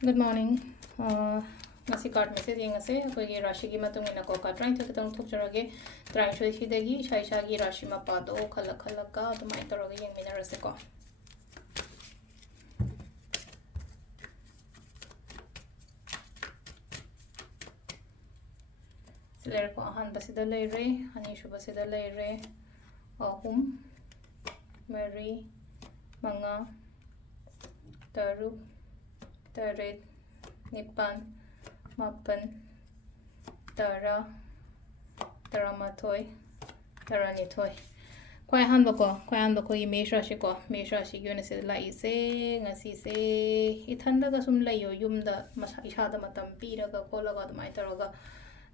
Good morning. Ngasi card message yengase akoigi rashi gi matung ina ko ka try thakatang thokjarage try shoi hidagi shaisha gi rashi ma pa do khala khala ka tumai toroga yengmina rase ko Siler ko ahan basida leire ani shu basida leire ahum mari manga taruk taret nipan mapan tara taramathoi taranithoi kwai han bako i mesh rashi ko yone se la ise ngasi se ithanda ga sum layo yumda ishada matam piraga kolaga dumai taroga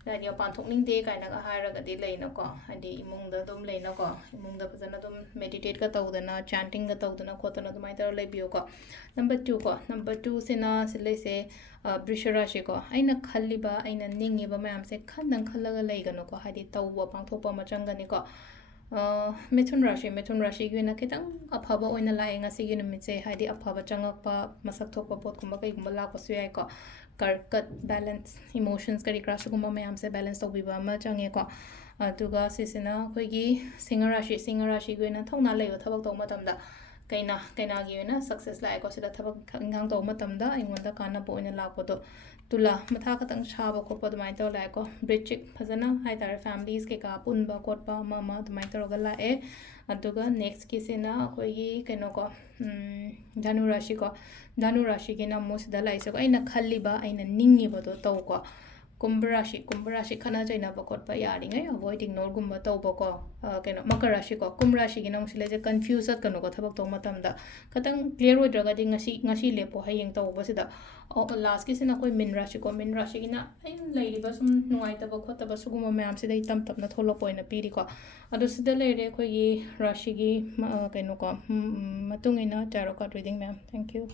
that your panthokning day kind of hire a delay no ko and the among the dum lay no ko among the Pazanadum meditate ka tawdana chanting ka tawdana kotana the matter labio ko number 2 sina sile se brisharashi ko aina khaliba aina ningiba ma'am se khanang khalaga laigano ko hadi tawwa pangthopa machangani ko Mithun Rashi gina kitang aphaba oina la ngasi gi numit se hadi aphaba changakpa masak thokpa pot kumba kai kumba la pasu ai ko karkat balance emotions kari crash kumba mayam se balance tobiba ma change ko tuga sisina khoigi singa rashi gina thongna leyo thabak to matamda kaina gi na success la ko sida thabak ngang to matamda ingonda kana po oina la ko to tula matha katang chaba ko pod mai to la ko brichik phajana hai tar families ke ka punba kotpa mama to mai to gala e atuga next kisina khoigi keno ko dhanu rashi ke na mos dala isa ko aina khalliba aina ningi bodo to ko kumbarashi khana jaina ba kotpa yari ngai avoid ignore gumba to ko keno makarashi ko kumrashi gi na musile je confuse kano ko thabak to matamda katang clear oidraga di ngasi lepo hayeng to basida last kisina koi min rashi gi na ain leiriba sum nuai ta ba khota ba suguma mayam sida itam tapna tholo poina piri ko adu sida leire koi gi rashi gi keno ko matung ina tarot card reading ma'am thank you